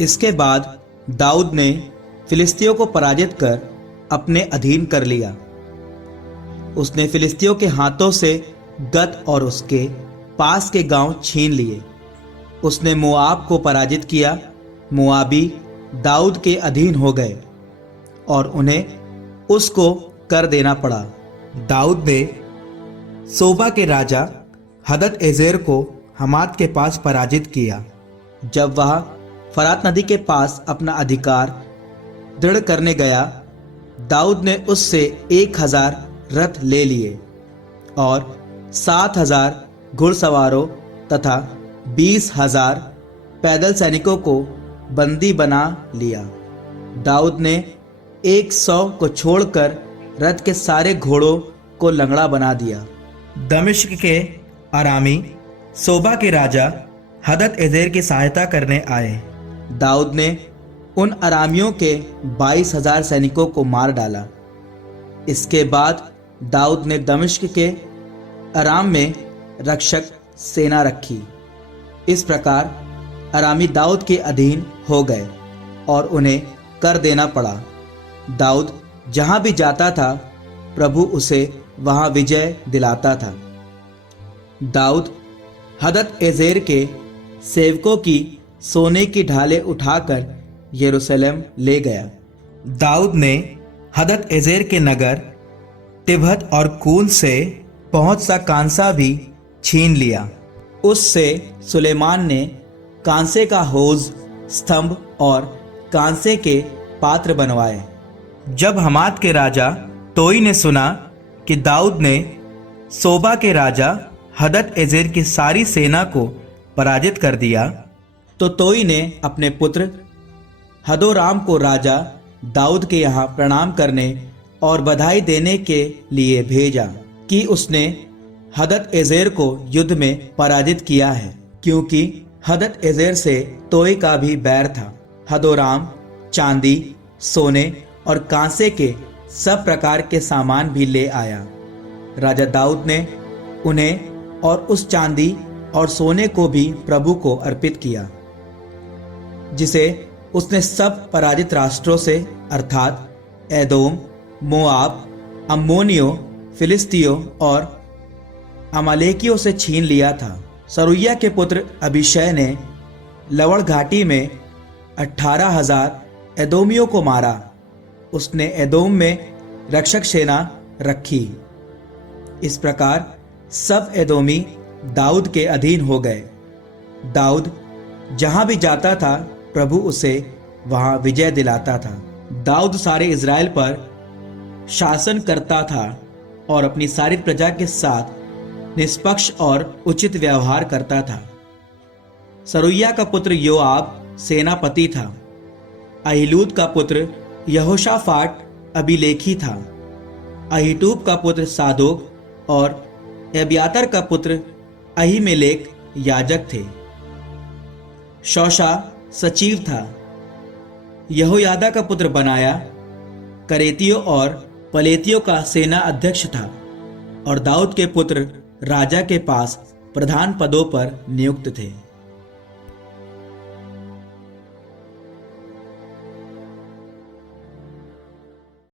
इसके बाद दाऊद ने फिलिस्तियों को पराजित कर अपने अधीन कर लिया। उसने फिलिस्तियों के हाथों से गत और उसके पास के गांव छीन लिए। उसने मोआब को पराजित किया। मोआबी दाऊद के अधीन हो गए और उन्हें उसको कर देना पड़ा। दाऊद ने सोबा के राजा हदद-एजेर को हमात के पास पराजित किया। जब वह फरात नदी के पास अपना अधिकार दृढ़ करने गया, दाऊद ने उससे 1000 रथ ले लिए और 7000 घुड़सवारों तथा 20,000 पैदल सैनिकों को बंदी बना लिया। दाऊद ने 100 को छोड़कर रथ के सारे घोड़ों को लंगड़ा बना दिया। दमिश्क के अरामी सोबा के राजा हदद-एजेर की सहायता करने आए। दाऊद ने उन अरामियों के 22,000 सैनिकों को मार डाला। इसके बाद दाऊद ने दमिश्क के अराम में रक्षक सेना रखी। इस प्रकार अरामी दाऊद के अधीन हो गए और उन्हें कर देना पड़ा। दाऊद जहां भी जाता था, प्रभु उसे वहां विजय दिलाता था। दाऊद हदद-एजेर के सेवकों की सोने की ढालें उठाकर यरूशलेम ले गया। दाऊद ने हदद-एजेर के नगर तिबहत और कून से पहुंच सा कांसा भी छीन लिया। उससे सुलेमान ने कांसे का होज, स्तंभ और कांसे के पात्र बनवाए। जब हमात के राजा तोई ने सुना कि दाऊद ने सोबा के राजा हदद-एजेर की सारी सेना को पराजित कर दिया, तो तोई ने अपने पुत्र हदोराम को राजा दाऊद के यहाँ प्रणाम करने और बधाई देने के लिए भेजा कि उसने हदद-एजेर को युद्ध में पराजित किया है, क्योंकि हदद-एजेर से तोई का भी बैर था। हदोराम चांदी, सोने और कांसे के सब प्रकार के सामान भी ले आया। राजा दाऊद ने उन्हें और उस चांदी और सोने को भी प्रभु को अर्पित किया, जिसे उसने सब पराजित राष्ट्रों से अर्थात एदोम, मोआब, अम्मोनियों, फिलिस्तियों और अमालेकियों से छीन लिया था। सरूया के पुत्र अबीशै ने लवण घाटी में 18,000 एदोमियों को मारा। उसने एदोम में रक्षक सेना रखी। इस प्रकार सब एदोमी दाऊद के अधीन हो गए। दाऊद जहां भी जाता था, प्रभु उसे वहां विजय दिलाता था। दाऊद सारे इज़राइल पर शासन करता था और अपनी सारी प्रजा के साथ निष्पक्ष और उचित व्यवहार करता था। सरूया का पुत्र योआब सेनापति था। अहीलूद का पुत्र यहोशाफाट अबीलेखी था। अहीटूब का पुत्र सादोक और एब्यातार का पुत्र अहीमेलेक याजक थे। शौशा सचिव था। यहोयादा का पुत्र बनाया करेतियों और पलेतियों का सेना अध्यक्ष था और दाऊद के पुत्र राजा के पास प्रधान पदों पर नियुक्त थे।